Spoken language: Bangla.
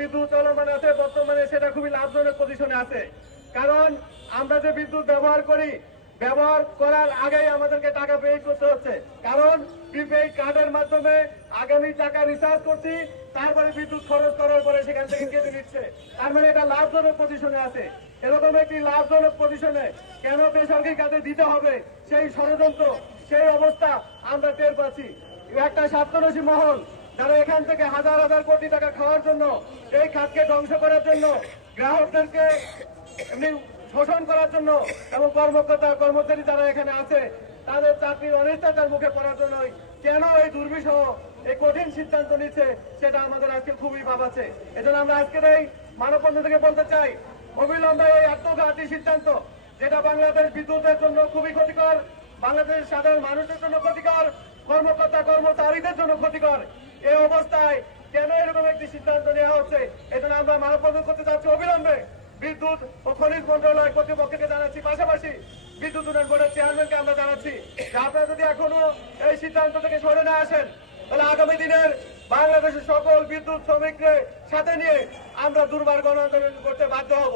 বিদ্যুৎ চলমান আছে বর্তমানে সেটা খুবই লাভজনক পজিশনে আছে। কারণ আমরা যে বিদ্যুৎ ব্যবহার করি, ব্যবহার করার আগেই আমাদেরকে টাকা পে করতে হচ্ছে। কারণ প্রিপেইড কার্ডের মাধ্যমে আগামী টাকা রিচার্জ করছি, তারপরে বিদ্যুৎ খরচ করার পরে সেখান থেকে কেটে নিচ্ছে। তার মানে এটা লাভজনক পজিশনে আছে। এরকম একটি লাভজনক পজিশনে কেন বেসরকারি কাজে দিতে হবে, সেই ষড়যন্ত্র, সেই অবস্থা আমরা টের পাচ্ছি। একটা স্বার্থনসী মহল যারা এখান থেকে হাজার হাজার কোটি টাকা খাওয়ার জন্য, এই খাতকে ধ্বংস করার জন্য, গ্রাহকদেরকে শোষণ করার জন্য এবং কর্মচারী যারা এখানে আছে তাদের চাকরির অনিশ্চয়তার মুখে পড়ার জন্য কেন এই দুর্বিষহ এই কঠিন সিদ্ধান্ত নিচ্ছে, সেটা আমাদের আজকে খুবই ভাবাচ্ছে। এজন্য আমরা আজকের এই মানববন্ধন থেকে বলতে চাই, অবিলম্বে এই আত্মঘাতী সিদ্ধান্ত, যেটা বাংলাদেশ বিদ্যুতের জন্য খুবই ক্ষতিকর, বাংলাদেশের সাধারণ মানুষের জন্য ক্ষতিকর, কর্মচারীদের জন্য ক্ষতিকর, এই অবস্থায় কেন এরকম একটি সিদ্ধান্ত নেওয়া হচ্ছে, এজন্য আমরা মানববন্ধন করতে চাচ্ছি। অবিলম্বে বিদ্যুৎ ও খনিজ মন্ত্রণালয় কর্তৃপক্ষকে জানাচ্ছি, পাশাপাশি বিদ্যুৎ উন্নয়ন বোর্ডের চেয়ারম্যানকে আমরা জানাচ্ছি যে আপনারা যদি এখনো এই সিদ্ধান্ত থেকে সরে না আসেন, তাহলে আগামী দিনের বাংলাদেশের সকল বিদ্যুৎ শ্রমিকদের সাথে নিয়ে আমরা দুর্বার গণ আন্দোলন করতে বাধ্য হব।